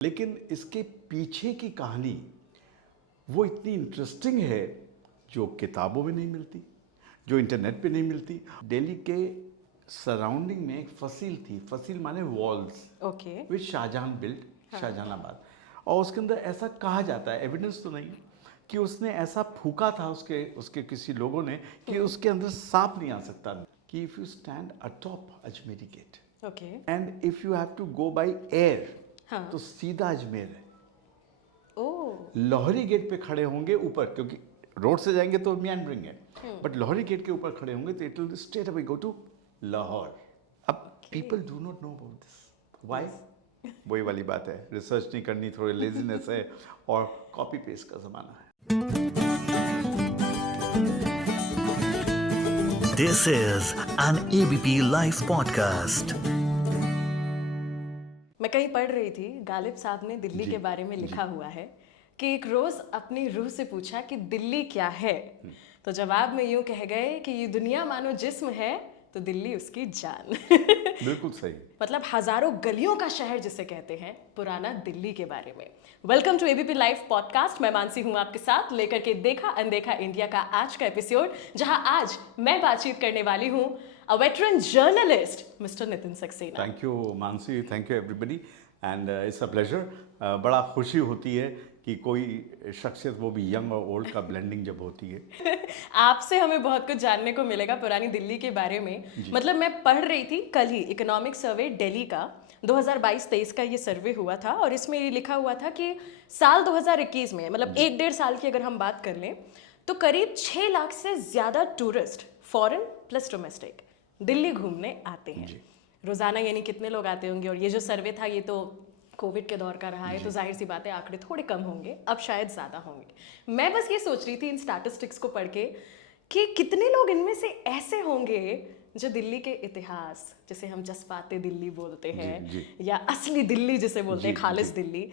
लेकिन इसके पीछे की कहानी वो इतनी इंटरेस्टिंग है जो किताबों में नहीं मिलती, जो इंटरनेट पे नहीं मिलती। दिल्ली के सराउंडिंग में एक फसील थी, फसील माने वॉल्स, ओके। विच शाहजहां बिल्ट, शाहजहानाबाद। और उसके अंदर ऐसा कहा जाता है, एविडेंस तो नहीं, कि उसने ऐसा फूका था उसके उसके किसी लोगों ने कि उसके अंदर सांप नहीं आ सकता। कि if you stand atop Ajmeri gate okay. And if you have to go by air, हाँ। तो सीधा अजमेर है। ओह। लाहौरी गेट पे खड़े होंगे ऊपर, क्योंकि रोड से जाएंगे तो meandering है, बट लाहौरी गेट के ऊपर खड़े होंगे तो it will straight away go to Lahore. अब people do not know about this, why? वही वाली बात है, रिसर्च नहीं करनी, थोड़ी लेजीनेस है और कॉपी पेस्ट का जमाना है। This is an ABP Life podcast. मैं कहीं पढ़ रही थी, गालिब साहब ने दिल्ली जी, के बारे में लिखा हुआ है कि एक रोज अपनी रूह से पूछा कि दिल्ली क्या है, तो जवाब में यूं कह गए कि ये दुनिया मानो जिस्म है तो दिल्ली उसकी जान। बिल्कुल सही। मतलब हजारों गलियों का शहर जिसे कहते हैं, पुराना दिल्ली के बारे में। Welcome to ABP live podcast. मैं मानसी हूं आपके साथ, लेकर के देखा अनदेखा इंडिया का आज का एपिसोड, जहां आज मैं बातचीत करने वाली हूं a veteran journalist mister Nitin Saxena. Thank you Mansi, thank you everybody, and it's a pleasure. बड़ा खुशी होती है कि कोई शख्सियत, वो भी यंग और ओल्ड का ब्लेंडिंग जब होती है। आपसे हमें बहुत कुछ जानने को मिलेगा पुरानी दिल्ली के बारे में। मतलब मैं पढ़ रही थी कल ही, इकोनॉमिक सर्वे दिल्ली का 2022-23 का ये सर्वे हुआ था, और इसमें ये लिखा हुआ था कि साल 2021 में, मतलब 1-1.5 साल की अगर हम बात कर लें, तो करीब 6 लाख से ज्यादा tourist, foreign plus domestic, Delhi घूमने आते हैं रोजाना। यानी कितने लोग आते होंगे? और ये जो सर्वे था ये तो कोविड के दौर का रहा है, तो जाहिर सी बात है आंकड़े थोड़े कम होंगे, अब शायद ज़्यादा होंगे। मैं बस ये सोच रही थी इन स्टैटिस्टिक्स को पढ़ के कि कितने लोग इनमें से ऐसे होंगे जो दिल्ली के इतिहास, जिसे हम जसपाते दिल्ली बोलते हैं, या असली दिल्ली जिसे बोलते हैं, खालिस दिल्ली,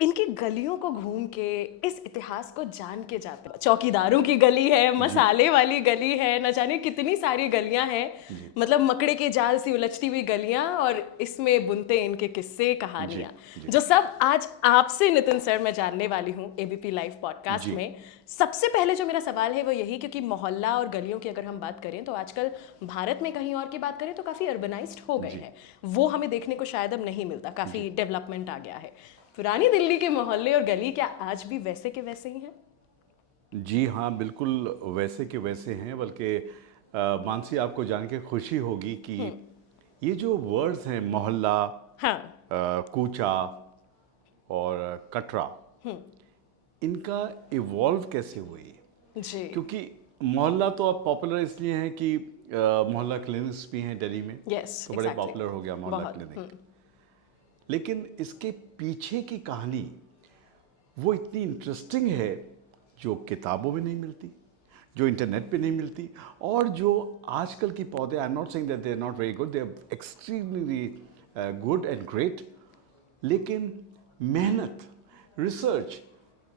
इनकी गलियों को घूम के इस इतिहास को जान के जाते हैं। चौकीदारों की गली है, मसाले वाली गली है, न जाने कितनी सारी गलियां हैं, मतलब मकड़े के जाल से उलझती हुई गलियां, और इसमें बुनते इनके किस्से, कहानियां, जो सब आज आपसे नितिन सर मैं जानने वाली हूं एबीपी लाइव पॉडकास्ट में। सबसे पहले जो मेरा सवाल है वो यही, क्योंकि मोहल्ला और गलियों की अगर हम बात करें तो आजकल भारत में कहीं और की बात करें तो काफ़ी अर्बनाइज्ड हो गए हैं, वो हमें देखने को शायद अब नहीं मिलता, काफ़ी डेवलपमेंट आ गया है। पुरानी दिल्ली के मोहल्ले और गली क्या आज भी वैसे के वैसे ही हैं? जी हाँ, बिल्कुल वैसे के वैसे हैं। बल्कि मानसी, आपको जान के खुशी होगी कि ये जो वर्ड्स हैं, मोहल्ला, हाँ। कूचा और कटरा, इनका इवॉल्व कैसे हुई? जी। क्योंकि मोहल्ला तो अब पॉपुलर इसलिए है कि मोहल्ला क्लिनिक्स भी हैं दिल्ली में, यस, तो बड़े पॉपुलर हो गया मोहल्ला क्लिनिक। लेकिन इसके पीछे की कहानी वो इतनी इंटरेस्टिंग है जो किताबों में नहीं मिलती, जो इंटरनेट पे नहीं मिलती, और जो आजकल की पौधे, I am not saying that they are not very good, they are extremely good and great, लेकिन मेहनत, रिसर्च,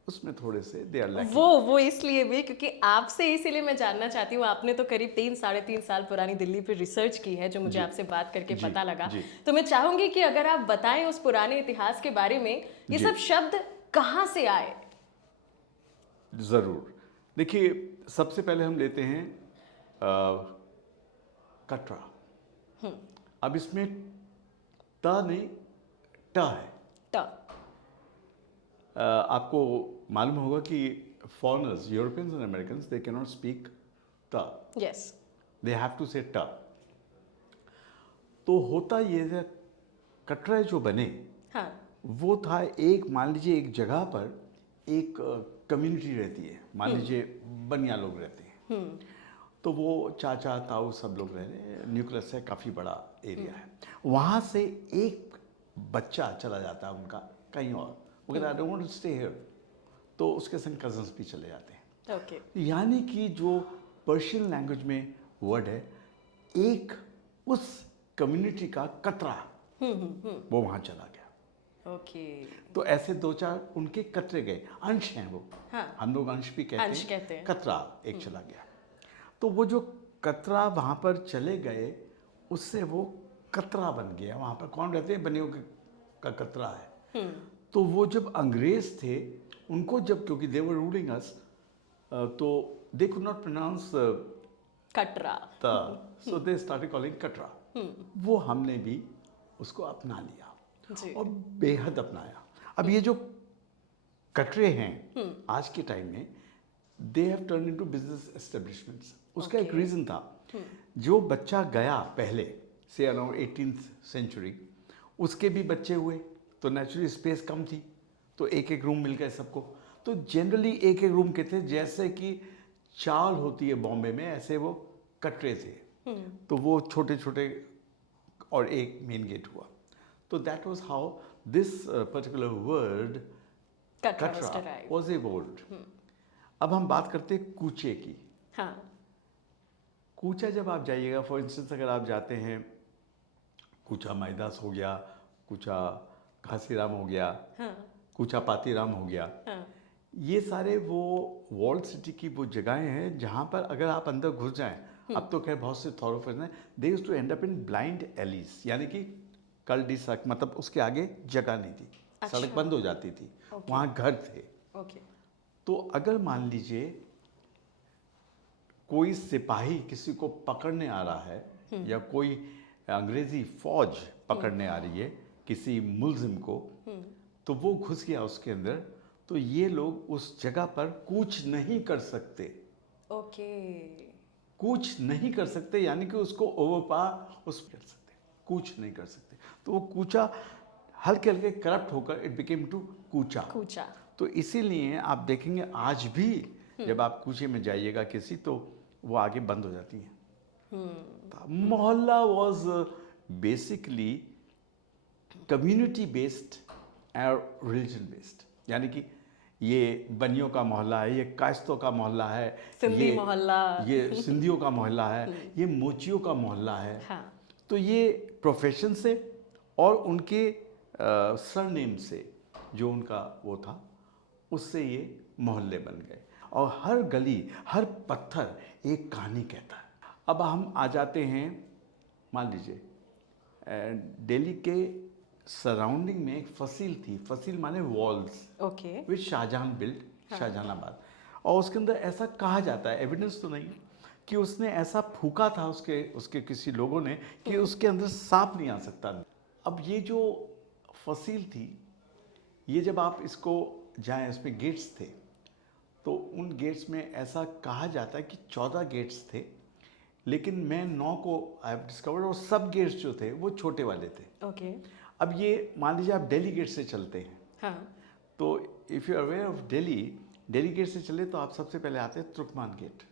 उसमें थोड़े से दे आर लैकिंग। वो इसलिए भी क्योंकि आपसे, इसीलिए मैं जानना चाहती हूँ, आपने तो करीब 3-3.5 साल पुरानी दिल्ली पे रिसर्च की है, जो मुझे आपसे बात करके पता लगा। तो मैं चाहूंगी कि अगर आप बताएं उस पुराने इतिहास के बारे में, ये सब शब्द कहाँ से आए? ज़रूर। देखिए, सबसे पहले हम लेते हैं कटरा। अब इसमें ट नहीं, ट है। ट। आपको मालूम होगा कि foreigners, Europeans and Americans, they can not speak ट, यस, दे हैव टू से ट। तो होता ये है, कटरा जो बने, हाँ, वो था एक, मान लीजिए एक जगह पर एक कम्युनिटी रहती है, मान लीजिए बनिया लोग रहते हैं, तो वो चाचा ताऊ सब लोग रह रहे हैं, न्यूक्लियस है, काफ़ी बड़ा एरिया है। वहाँ से एक बच्चा चला जाता है उनका कहीं और, वो कहता है I don't want to stay here, तो उसके संग कजन्स भी चले जाते हैं। ओके। यानी कि जो पर्शियन लैंग्वेज में वर्ड है, एक उस कम्युनिटी का कतरा, वो वहाँ चला गया। ओके। तो ऐसे 2-4 उनके कतरे गए, अंश हैं वो। हाँ, हम लोग अंश भी कहते अंश हैं, कहते हैं। कतरा एक चला गया। तो वो जो कतरा वहाँ पर चले गए, उससे वो कतरा बन गया। वहाँ पर कौन रहते हैं? बनियों का कतरा है। तो वो जब अंग्रेज थे उनको जब, क्योंकि दे वर रूलिंग अस, तो they could not pronounce Katra. So they started calling Katra. वो हमने भी उसको अपना लिया जी। और बेहद अपनाया। अब ये जो कटरे हैं आज के टाइम में, they have turn into business establishments. उसका एक Okay. रीजन था, जो बच्चा गया पहले से अराउंड 18th सेंचुरी, उसके भी बच्चे हुए तो नेचुरली स्पेस कम थी, तो एक एक रूम मिल गए सबको। तो जनरली एक एक रूम के थे, जैसे कि चाल होती है बॉम्बे में, ऐसे वो कटरे थे। तो वो छोटे छोटे, और एक मेन गेट हुआ। तो that was how this particular word Katra was Katra derived. Was evolved. अब हम बात करते हैं कूचे की। हाँ। कूचा जब आप जाइएगा, फॉर इंस्टेंस अगर आप जाते हैं, कूचा मैदास हो गया, कूचा घासीराम हो गया, हाँ। कूचा पातीराम हो गया, हाँ। ये सारे वो वॉल्ड सिटी की वो जगहें हैं जहाँ पर अगर आप अंदर घुस जाएं, अब तो खैर बहुत से थॉरोफेयर्स हैं, they used to end up in blind alleys, यानी कि कल डी सड़क, मतलब उसके आगे जगह नहीं थी, अच्छा। सड़क बंद हो जाती थी, वहाँ घर थे। ओके। तो अगर मान लीजिए कोई सिपाही किसी को पकड़ने आ रहा है, या कोई अंग्रेजी फौज पकड़ने आ रही है किसी मुल्जिम को, तो वो घुस गया उसके अंदर, तो ये लोग उस जगह पर कूच नहीं कर सकते। ओके। कूच नहीं कर सकते यानी कि उसको ओवरपावर उस कर सकते, कूच नहीं कर सकते। तो वो कूचा हल्के हल्के करप्ट होकर इट बिकेम टू कूचा। कूचा। तो इसीलिए आप देखेंगे आज भी जब आप कूचे में जाइएगा किसी, तो वो आगे बंद हो जाती हैं। मोहल्ला वॉज बेसिकली कम्युनिटी बेस्ड और रिलीजन बेस्ड, यानी कि ये बनियों का मोहल्ला है, ये कायस्तों का मोहल्ला है, सिंधी मोहल्ला, ये सिंधियों का मोहल्ला है, ये मोचियों का मोहल्ला है। हाँ। तो ये प्रोफेशन से और उनके सरनेम से, जो उनका वो था, उससे ये मोहल्ले बन गए। और हर गली, हर पत्थर एक कहानी कहता है। अब हम आ जाते हैं, मान लीजिए दिल्ली के सराउंडिंग में एक फसील थी, फसील माने वॉल्स, ओके। विच शाहजहां बिल्ड, शाहजहानाबाद। और उसके अंदर ऐसा कहा जाता है, एविडेंस तो नहीं, कि उसने ऐसा फूका था उसके किसी लोगों ने कि उसके अंदर सांप नहीं आ सकता। अब ये जो फसील थी, ये जब आप इसको जाएं, इसमें गेट्स थे, तो उन गेट्स में ऐसा कहा जाता है कि 14 गेट्स थे, लेकिन मैं 9 को आई हैव डिस्कवर्ड, और सब गेट्स जो थे वो छोटे वाले थे। ओके। अब ये मान लीजिए आप दिल्ली गेट से चलते हैं, हाँ। तो if you aware of Delhi gate से चले तो आप सबसे पहले आते हैं तुर्कमान गेट,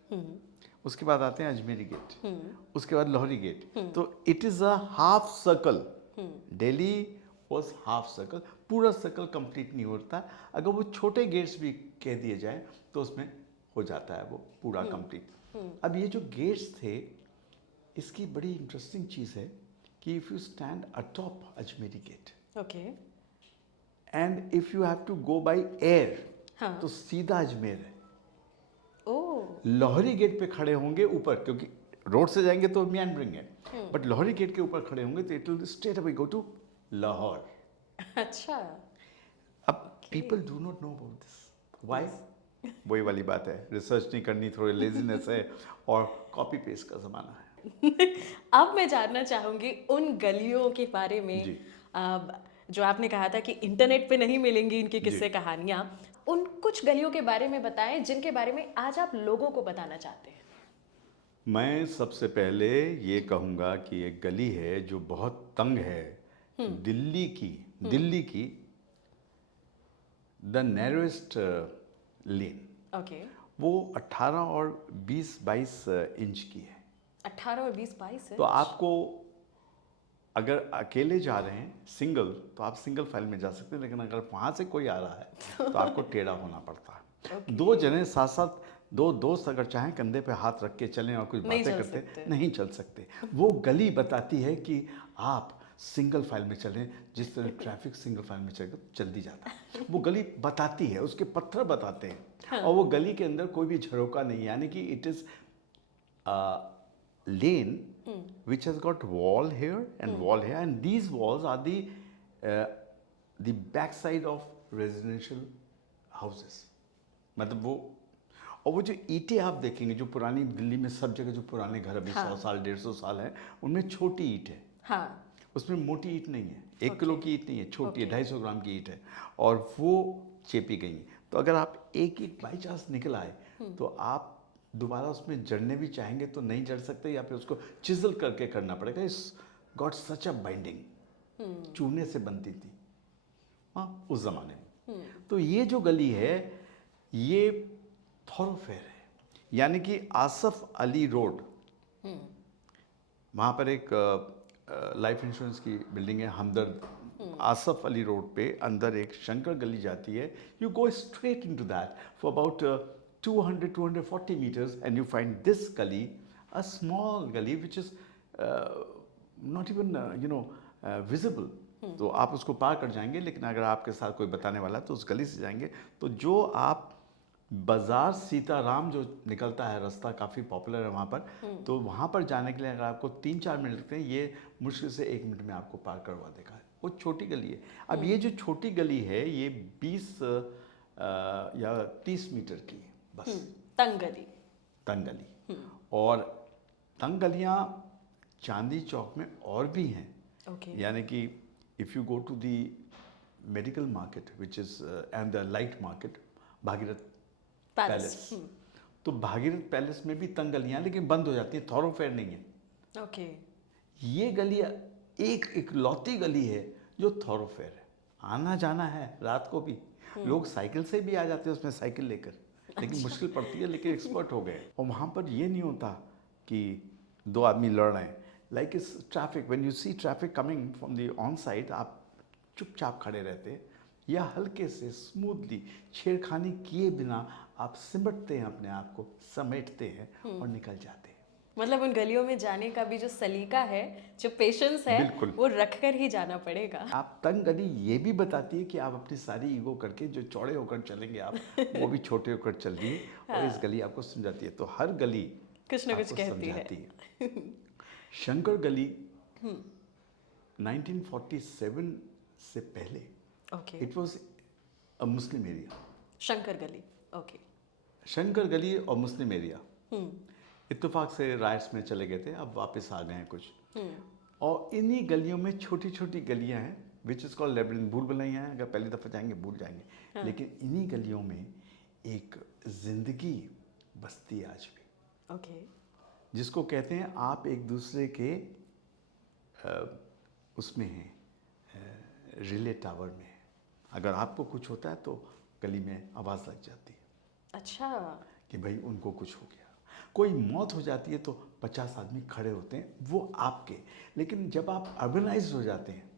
उसके बाद आते हैं अजमेरी गेट, उसके बाद लाहौरी गेट। तो it is a half circle. Delhi was half circle, पूरा सर्कल कंप्लीट नहीं होता। अगर वो छोटे गेट्स भी कह दिए जाए तो उसमें हो जाता है वो पूरा कंप्लीट। अब ये जो गेट्स थे, इसकी बड़ी इंटरेस्टिंग चीज़ है कि if you stand atop Ajmeri gate okay. And if you have to go by air, हाँ। तो सीधा अजमेर है। ओह। लाहौरी गेट पे खड़े होंगे ऊपर, क्योंकि रोड से जाएंगे तो मियानब्रिंग है, बट लाहौरी गेट के ऊपर खड़े होंगे तो it will straight away go to Lahore. अच्छा। अब people do not know about this, why? वही वाली बात है, रिसर्च नहीं करनी, थोड़ी लेजीनेस है, और कॉपी पेस्ट का ज़माना है। अब मैं जानना चाहूंगी उन गलियों के बारे में, जी। जो आपने कहा था कि इंटरनेट पे नहीं मिलेंगी इनकी जी। किस्से कहानियां, उन कुछ गलियों के बारे में बताएं जिनके बारे में आज आप लोगों को बताना चाहते हैं। मैं सबसे पहले ये कहूँगा कि एक गली है जो बहुत तंग है, दिल्ली की द नैरोएस्ट लेन। ओके। वो 18 और 20-22 इंच की है। 18 और 20-22 है। तो आपको अगर अकेले जा रहे हैं सिंगल, तो आप सिंगल फाइल में जा सकते हैं, लेकिन अगर वहाँ से कोई आ रहा है तो आपको टेढ़ा होना पड़ता है। दो जने साथ साथ, दो दोस्त अगर चाहें कंधे पे हाथ रख के चलें और कुछ नहीं बातें चल करते, सकते। नहीं चल सकते। वो गली बताती है कि आप सिंगल फाइल में चलें, जिस तरह ट्रैफिक सिंगल फाइल में चलेगा तो जल्दी जाता है। वो गली बताती है, उसके पत्थर बताते हैं। और वो गली के अंदर कोई भी झरोका नहीं है, यानी कि it is lane which has got wall here and wall here, and these walls are the backside of residential houses, मतलब वो, और वो जो ईंटें आप देखेंगे जो पुरानी दिल्ली में सब जगह जो पुराने घर अभी 100 साल 150 साल हैं, उनमें छोटी ईंट है, हाँ, उसमें मोटी ईंट नहीं है, 1 किलो की ईंट नहीं है, छोटी है, 250 ग्राम की ईंट है, और वो चेपी गई है। तो अगर आप एक ईंट बाई चांस निकल आए तो आप दोबारा उसमें जड़ने भी चाहेंगे तो नहीं जड़ सकते, या फिर उसको चिजल करके करना पड़ेगा। इस गॉट सच अ बाइंडिंग, चूने से बनती थी हाँ उस जमाने में। तो ये जो गली है ये थॉरोफेयर है, यानी कि आसफ अली रोड, वहाँ पर एक लाइफ इंश्योरेंस की बिल्डिंग है हमदर्द, आसफ अली रोड पे अंदर एक शंकर गली जाती है। You go straight into that for about 240 meters and you find this gully, a small gully which is not even visible. तो आप उसको पार कर जाएंगे, लेकिन अगर आपके साथ कोई बताने वाला है तो उस गली से जाएंगे तो जो आप बाजार सीताराम जो निकलता है रास्ता, काफ़ी पॉपुलर है वहाँ पर, तो वहाँ पर जाने के लिए अगर आपको 3-4 मिनट लगते हैं, ये मुश्किल से 1 मिनट में आपको पार करवा देगा। वो छोटी गली है। अब ये जो छोटी गली है ये 20 या 30 मीटर की है बस, तंग गली। तंग गली। और तंग गलियाँ चांदी चौक में और भी हैं, यानी कि if you go to the medical market which is and the light market, Bhagirath palace, तो भागीरथ पैलेस में भी तंग गलियाँ, लेकिन बंद हो जाती हैं, थॉरोफेयर नहीं है। ओके। ये गली एक इकलौती गली है जो थॉरोफेयर है, आना जाना है रात को भी, लोग साइकिल से भी आ जाते हैं उसमें साइकिल लेकर, लेकिन मुश्किल पड़ती है, लेकिन एक्सपर्ट हो गए। और वहाँ पर ये नहीं होता कि 2 आदमी लड़ रहे हैं, लाइक इस traffic, when you see traffic coming from the on side, आप चुपचाप खड़े रहते हैं या हल्के से स्मूथली छेड़खानी किए बिना आप सिमटते हैं, अपने आप को समेटते हैं और निकल जाते हैं। मतलब उन गलियों में जाने का भी जो सलीका है, जो पेशेंस है, वो रख कर ही जाना पड़ेगा। आप तंग गली ये भी बताती है कि आप अपनी सारी ईगो करके जो चौड़े होकर चलेंगे आप, वो भी छोटे होकर चलिए, और इस गली आपको समझाती है। तो हर गली कुछ ना कुछ कहती है। शंकर गली 1947 से पहले it was a Muslim area. Shankar गली, ओके। शंकर गली और मुस्लिम एरिया इत्तेफाक से राइट्स में चले गए थे, अब वापस आ गए हैं कुछ। और इन्हीं गलियों में छोटी छोटी गलियां हैं विच इज़ कॉल्ड लेबिरिंथ, भूल भुलैया हैं, अगर पहली दफ़ा जाएंगे भूल जाएंगे। लेकिन इन्हीं गलियों में एक जिंदगी बसती है आज भी, ओके। जिसको कहते हैं आप एक दूसरे के उसमें हैं, रिले टावर में है। अगर आपको कुछ होता है तो गली में आवाज़ लग जाती है, अच्छा, कि भाई उनको कुछ हो गया। कोई मौत हो जाती है तो 50 आदमी खड़े होते हैं वो आपके। लेकिन जब आप अर्बनाइज हो जाते हैं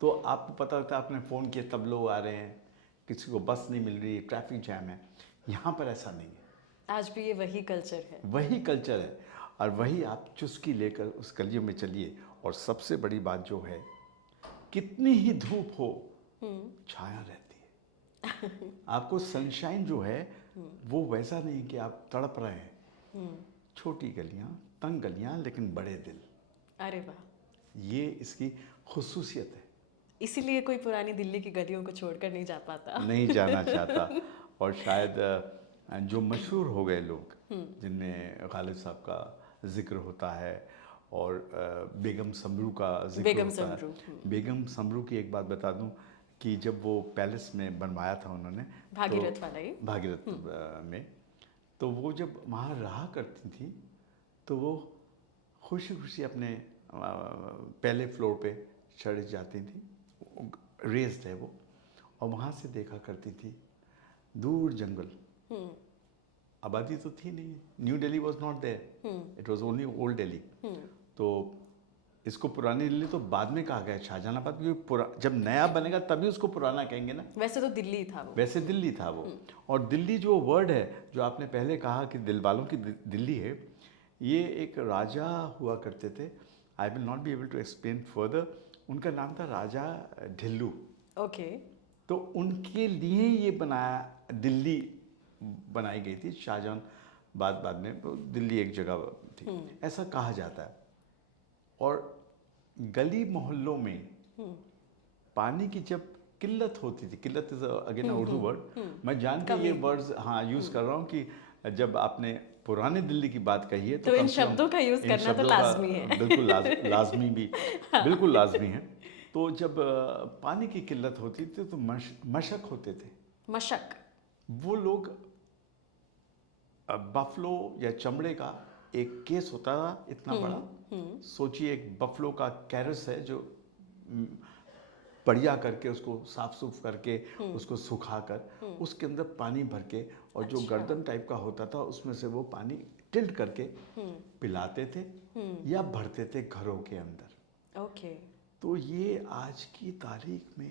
तो आपको पता होता है, आपने फ़ोन किया तब लोग आ रहे हैं, किसी को बस नहीं मिल रही है, ट्रैफिक जैम है। यहाँ पर ऐसा नहीं है, आज भी ये वही कल्चर है, वही कल्चर है, और वही आप चुस्की लेकर उस गलियों में चलिए। और सबसे बड़ी बात जो है, कितनी ही धूप हो छाया रहती है। आपको सनशाइन जो है वो वैसा नहीं कि आप तड़प रहे हैं। छोटी गलियां, तंग गलियां, लेकिन बड़े दिल। अरे वाह, ये इसकी खुसूसियत है। इसीलिए कोई पुरानी दिल्ली की गलियों को छोड़कर नहीं जा पाता, नहीं जाना चाहता। और शायद जो मशहूर हो गए लोग, जिनमें गालिब साहब का जिक्र होता है और बेगम समरू का जिक्र होता है। बेगम समरू की एक बात बता दूं कि जब वो पैलेस में बनवाया था उन्होंने, भागीरथ वाला ही, भागीरथ में, तो वो जब वहाँ रहा करती थी तो वो खुशी खुशी अपने पहले फ्लोर पे चढ़ जाती थी, रेस्ड है वो, और वहाँ से देखा करती थी दूर जंगल। आबादी तो थी नहीं, New Delhi was not there, it was only Old Delhi. तो इसको पुरानी दिल्ली तो बाद में कहा गया, शाहजहानाबाद, क्योंकि जब नया बनेगा तभी उसको पुराना कहेंगे ना। वैसे तो दिल्ली था वो, वैसे दिल्ली था वो। और दिल्ली जो वर्ड है, जो आपने पहले कहा कि दिल वालों की दिल्ली है, ये एक राजा हुआ करते थे। I will not be able to explain further. उनका नाम था राजा ढिल्लू। ओके। तो उनके लिए ये बनाया, दिल्ली बनाई गई थी। शाहजहां बाद में दिल्ली एक जगह थी, ऐसा कहा जाता है। और गली मोहल्लों में पानी की जब किल्लत होती थी। किल्लत इज अगेन उर्दू वर्ड, मैं जान के ये वर्ड्स हाँ यूज़ कर रहा हूँ कि जब आपने पुराने दिल्ली की बात कही है तो इन कम से कम शब्दों का यूज़ इन करना तो शब्दों का लाजमी है। बिल्कुल लाजमी भी, बिल्कुल लाजमी है। तो जब पानी की किल्लत होती थी तो मशक होते थे। मशक। वो लोग बफलो या चमड़े का एक केस होता था इतना बड़ा, सोचिए एक बफलो का कैरस है जो बढ़िया करके उसको साफ सुफ करके उसको सुखा कर उसके अंदर पानी भर के और जो गर्दन टाइप का होता था उसमें से वो पानी टिल्ट करके पिलाते थे या भरते थे घरों के अंदर। ओके। तो ये आज की तारीख में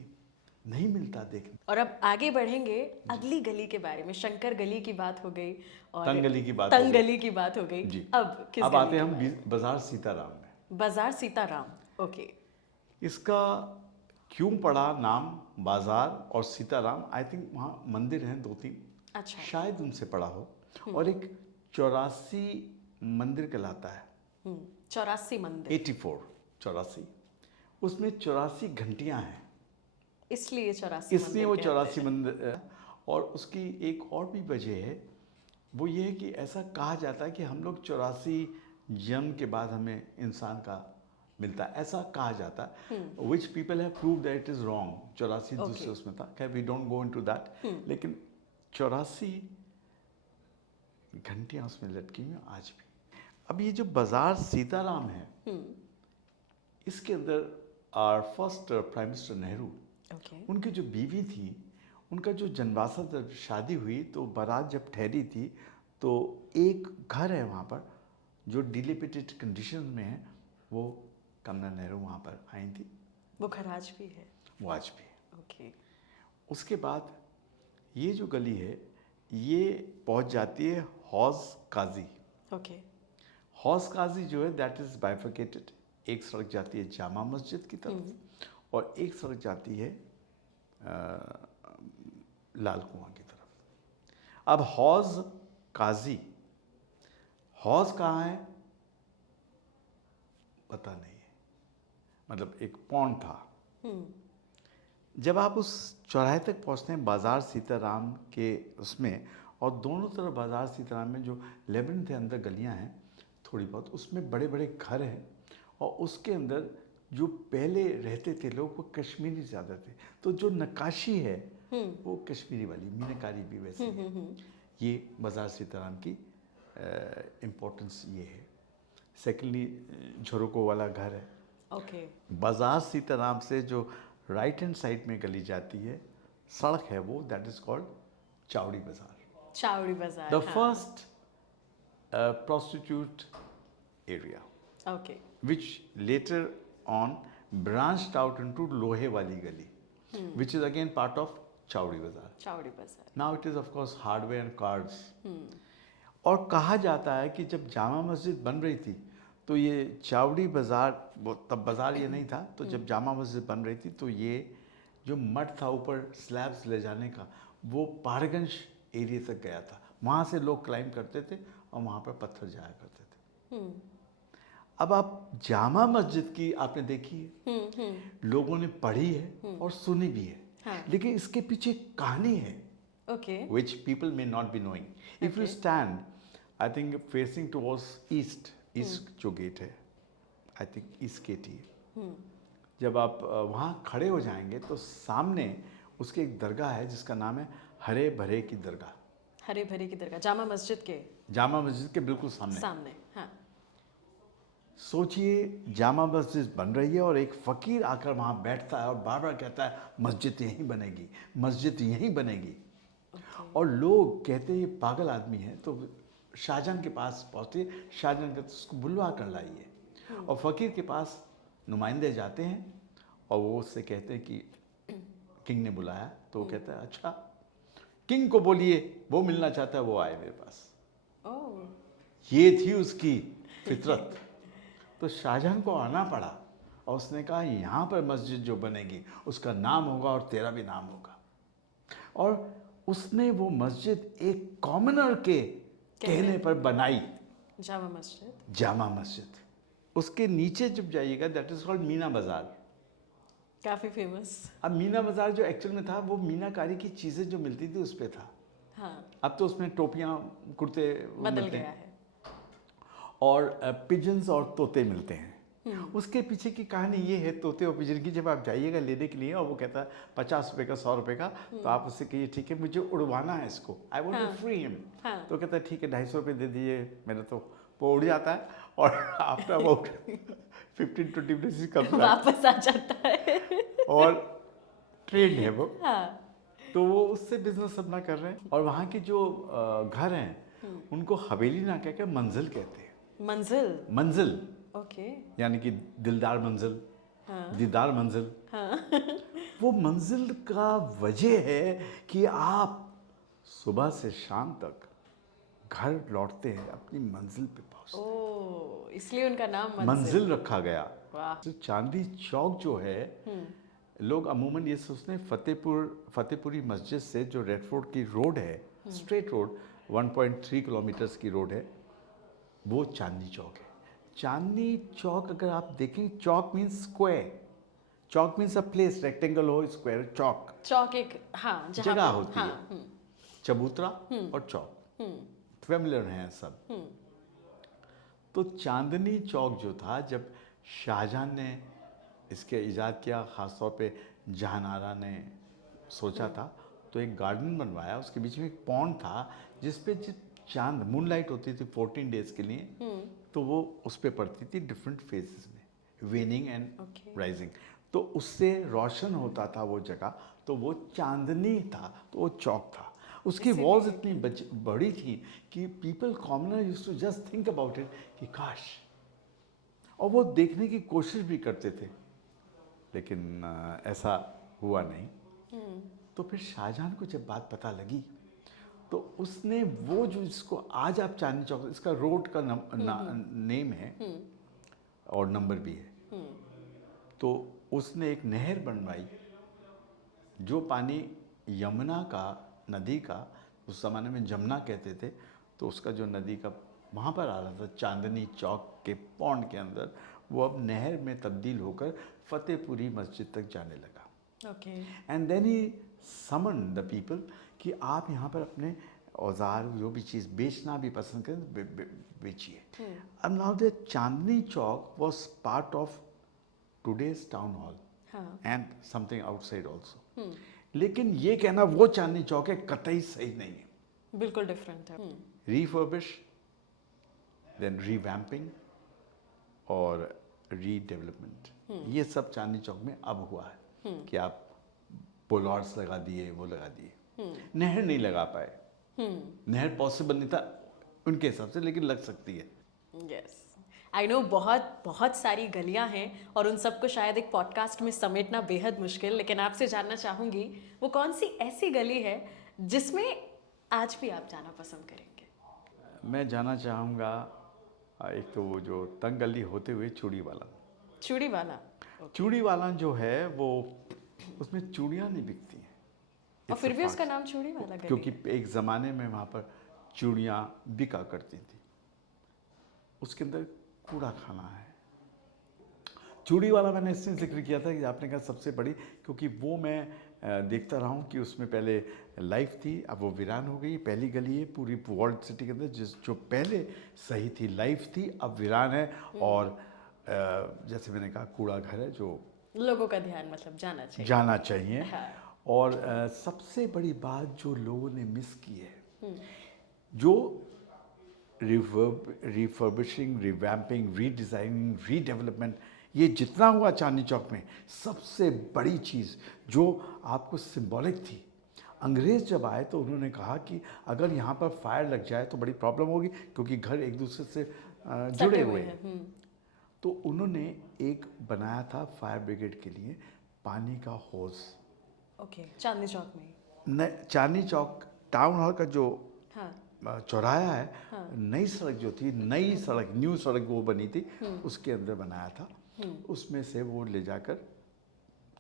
नहीं मिलता देखने। और अब आगे बढ़ेंगे अगली गली के बारे में। शंकर गली की बात हो गई और तंग गली की बात तंग हो गई। गली की बात हो गई। जी। अब किस अब गली आते के हैं हम बारे में? बाजार सीताराम में। बाजार सीताराम। ओके। इसका क्यों पड़ा नाम बाजार और सीताराम? आई थिंक वहाँ मंदिर हैं 2-3, अच्छा। शायद उनसे पड़ा हो। और एक 84 मंदिर कहलाता है, 84 मंदिर, 84 उसमें 84 घंटियाँ हैं, इसलिए 84 इसलिए वो मंदिर कहते 84 मंदिर है। और उसकी एक और भी वजह है, वो ये है कि ऐसा कहा जाता है कि हम लोग 84 जन्म के बाद हमें इंसान का मिलता है, ऐसा कहा जाता है। Which people have proved that it is wrong. 84 दूसरे उसमें था, खैर we don't go into that. लेकिन 84 घंटियां उसमें लटकी हुई हैं आज भी। अब ये जो बाजार सीताराम है, इसके अंदर our first prime minister Nehru, okay. उनकी जो बीवी थी, उनका जो जनवासा जब शादी हुई तो बारात जब ठहरी थी तो एक घर है वहाँ पर जो डिलेपिटेड कंडीशन में है, वो कमला नेहरू वहाँ पर आई थी। वो घर आज भी है। वो आज भी है। ओके। उसके बाद ये जो गली है ये पहुँच जाती है हौज काजी। ओके। हौज काजी जो है दैट इज़ बाइफर्केटेड। एक सड़क जाती है जामा मस्जिद की तरफ और एक सड़क जाती है लाल कुआं की तरफ। अब हौज काजी, हौज कहाँ है पता नहीं है, मतलब एक पॉन्ड था। जब आप उस चौराहे तक पहुंचते हैं बाजार सीताराम के उसमें, और दोनों तरफ बाजार सीताराम में जो लेबन थे अंदर गलियां हैं थोड़ी बहुत, उसमें बड़े बड़े घर हैं और उसके अंदर जो पहले रहते थे लोग वो कश्मीरी ज़्यादा थे, तो जो नक्काशी है वो कश्मीरी वाली, मीनाकारी भी वैसी है। ये बाजार सीताराम की इम्पोर्टेंस ये है। सेकेंडली झरोको वाला घर है। ओके। बाजार सीताराम से जो राइट हैंड साइड में गली जाती है, सड़क है वो, दैट इज कॉल्ड चावड़ी बाजार। चावड़ी बाजार। The first prostitute area, okay. which later on branched out into लोहे वाली गली, which is again part of चावड़ी बाजार। चावड़ी बाजार। Now it is of course hardware and cards। और कहा जाता है कि जब जामा मस्जिद बन रही थी तो ये चावड़ी बाजार, वो तब बाजार ये नहीं था, तो जब जामा मस्जिद बन रही थी तो ये जो मठ था ऊपर स्लैब्स ले जाने का, वो पहाड़गंज एरिया तक गया था। वहाँ से लोग क्लाइंब करते थे और वहाँ पर पत्थर जाया करते थे। अब आप जामा मस्जिद की आपने देखी है, लोगों ने पढ़ी है और सुनी भी है, हाँ। लेकिन इसके पीछे कहानी है okay. which people may not be knowing. If you stand, I think facing towards east जो गेट है, I think east gate ही है। जब आप वहाँ खड़े हो जाएंगे तो सामने उसके एक दरगाह है जिसका नाम है हरे भरे की दरगाह। हरे भरे की दरगाह जामा मस्जिद के जामा मस्जिद के बिल्कुल सामने। सामने, हाँ। सोचिए जामा मस्जिद बन रही है और एक फ़कीर आकर वहाँ बैठता है और बार बार कहता है मस्जिद यहीं बनेगी, मस्जिद यहीं बनेगी। और लोग कहते हैं ये पागल आदमी है, तो शाहजहां के पास पहुँचते, शाहजहां कहते उसको बुलवा कर लाइए। और फ़कीर के पास नुमाइंदे जाते हैं और वो उससे कहते हैं कि किंग ने बुलाया, तो वो कहता है अच्छा किंग को बोलिए, वो मिलना चाहता है, वो आए मेरे पास। ये थी उसकी फितरत। तो शाहजहां को आना पड़ा और उसने कहा यहाँ पर मस्जिद जो बनेगी उसका नाम होगा और तेरा भी नाम होगा। और उसने वो मस्जिद एक कॉमनर के कहने पर बनाई, जामा मस्जिद। जामा मस्जिद। उसके नीचे जब जाइएगा दैट इज कॉल्ड मीना बाजार। काफी फेमस। अब मीना बाजार जो एक्चुअल में था वो मीनाकारी की चीज़ें जो मिलती थी उस पे था। हाँ, अब तो उसमें टोपियाँ कुर्ते बदल मिलते गया हैं है। और पिजन्स और तोते मिलते हैं। उसके पीछे की कहानी ये है तोते और पिजन की, जब आप जाइएगा लेने के लिए और वो कहता है 50 रुपए का 100 रुपए का, तो आप उससे कहिए ठीक है मुझे उड़वाना है इसको, I want to free him. हाँ। तो कहता है ठीक है 250 रुपये दे दीजिए, मेरा तो वो उड़ जाता है और after about 15-20 minutes comes back वापस आ जाता है। और ट्रेंड है वो। हाँ। तो वो उससे बिजनेस अपना कर रहे हैं और वहाँ के जो घर हैं उनको हवेली ना कह के मंजिल कहते हैं। मंजिल। मंजिल ओके। यानी कि दिलदार मंजिल, हाँ। दीदार मंजिल। हाँ। वो मंजिल का वजह है कि आप सुबह से शाम तक घर लौटते हैं अपनी मंजिल पे पहुंचते ओ, इसलिए उनका नाम हैं। मंजिल। मंजिल रखा गया। वाह। तो चांदनी चौक जो है, लोग अमूमन ये सोचते हैं फतेहपुरी मस्जिद से जो रेड फोर्ट की रोड है, स्ट्रेट रोड 1.3 किलोमीटर्स की रोड है, वो चांदनी चौक है। चांदनी चौक अगर आप देखें, chowk means square, chowk means a place, rectangle हो स्क्वायर, चौक चौक एक, हाँ, जहाँ जगह पे- होती हाँ, है। चबूतरा और चौक फेमिलियर हैं सब। तो चांदनी चौक जो था, जब शाहजहां ने इसके इजाद किया, ख़ासतौर पे जहानारा ने सोचा था, तो एक गार्डन बनवाया, उसके बीच में एक पॉन्ड था जिस पे चांद मूनलाइट होती थी 14 डेज के लिए, तो वो उस पे पड़ती थी डिफरेंट फेजेस में, वेनिंग एंड Okay. राइजिंग, तो उससे रोशन होता था वो जगह, तो वो चांदनी था, तो वो चौक था। उसकी वॉल्स इतनी बड़ी थी कि people commoner used to just think about it कि काश, और वो देखने की कोशिश भी करते थे, लेकिन ऐसा हुआ नहीं। तो फिर शाहजहां को जब बात पता लगी, तो उसने वो जो इसको आज आप चांदनी चौक, इसका रोड का नेम है और नंबर भी है, तो उसने एक नहर बनवाई, जो पानी यमुना का, नदी का, उस ज़माने में जमुना कहते थे, तो उसका जो नदी का वहाँ पर आ रहा था चांदनी चौक के पॉन्ड के अंदर, वो अब नहर में तब्दील होकर फतेहपुरी मस्जिद तक जाने लगा। Okay. And then he summon the people कि आप यहाँ पर अपने औजार जो भी चीज़ बेचना भी पसंद करें तो बेचिए। अब now the Chandni Chowk was part of today's town hall हाँ। And something outside also. लेकिन ये कहना वो चांदनी चौक है, कतई सही नहीं है। बिल्कुल डिफरेंट है। रिफर्बिश, देन रिवैम्पिंग और रीडेवलपमेंट, ये सब चांदनी चौक में अब हुआ है कि आप बोलार्ड्स लगा दिए, वो लगा दिए, नहर नहीं लगा पाए, नहर पॉसिबल नहीं था उनके हिसाब से, लेकिन लग सकती है। यस, आई नो, बहुत बहुत सारी गलियां हैं और उन सबको शायद एक पॉडकास्ट में समेटना बेहद मुश्किल, लेकिन आपसे जानना चाहूंगी वो कौन सी ऐसी गली है जिसमें आज भी आप जाना पसंद करेंगे? मैं जाना चाहूँगा, एक तो वो जो तंग गली होते हुए चूड़ी वाला। चूड़ी वाला। चूड़ी वाला जो है वो, उसमें चूड़ियाँ नहीं बिकती हैं, और फिर भी उसका नाम चूड़ी वाला गली क्योंकि एक ज़माने में वहाँ पर चूड़ियाँ बिका करती थी। उसके अंदर कूड़ा खाना है। चूड़ी वाला मैंने इसलिए जिक्र किया था कि आपने कहा सबसे बड़ी, क्योंकि वो मैं देखता रहा हूँ कि उसमें पहले लाइफ थी, अब वो वीरान हो गई। पहली गली है पूरी वर्ल्ड सिटी के अंदर जो पहले सही थी, लाइफ थी, अब वीरान है। और जैसे मैंने कहा कूड़ा घर है जो लोगों का ध्यान मतलब जाना चाहिए। हाँ। और सबसे बड़ी बात जो लोगों ने मिस की है, जो रिफर्बिशिंग, रिवैम्पिंग, रीडिज़ाइनिंग, रीडेवलपमेंट, ये जितना हुआ चांदनी चौक में, सबसे बड़ी चीज़ जो आपको सिंबॉलिक थी, अंग्रेज़ जब आए तो उन्होंने कहा कि अगर यहाँ पर फायर लग जाए तो बड़ी प्रॉब्लम होगी, क्योंकि घर एक दूसरे से जुड़े हुए हैं। तो उन्होंने एक बनाया था फायर ब्रिगेड के लिए पानी का होज। ओके, चांदनी चौक में। चांदनी चौक टाउन हॉल का जो हाँ। चौराहा है, नई सड़क जो थी, नई सड़क, न्यू सड़क वो बनी थी, उसके अंदर बनाया था। उसमें से वो ले जाकर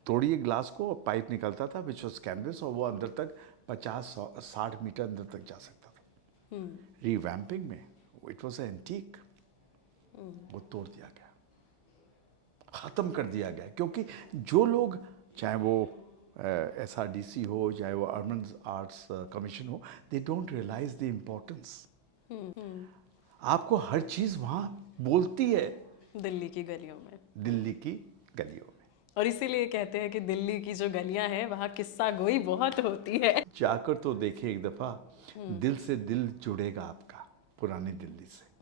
तोड़िए ग्लास को और पाइप निकलता था विच वॉज कैनवस, और वो अंदर तक 50-60 मीटर अंदर तक जा सकता था। रिवैम्पिंग में इट वॉज एंटीक, वो तोड़ दिया गया, ख़त्म कर दिया गया, क्योंकि जो लोग चाहे वो SRDC हो, चाहे वो अर्बन आर्ट्स कमीशन हो, they don't realise the importance. आपको हर चीज़ वहाँ बोलती है दिल्ली की गलियों में। दिल्ली की गलियों में। और इसीलिए कहते हैं कि दिल्ली की जो गलियां हैं वहाँ किस्सा गोई बहुत होती है। जाकर तो देखे एक दफ़ा, दिल से दिल जुड़ेगा आपका पुरानी दिल्ली से।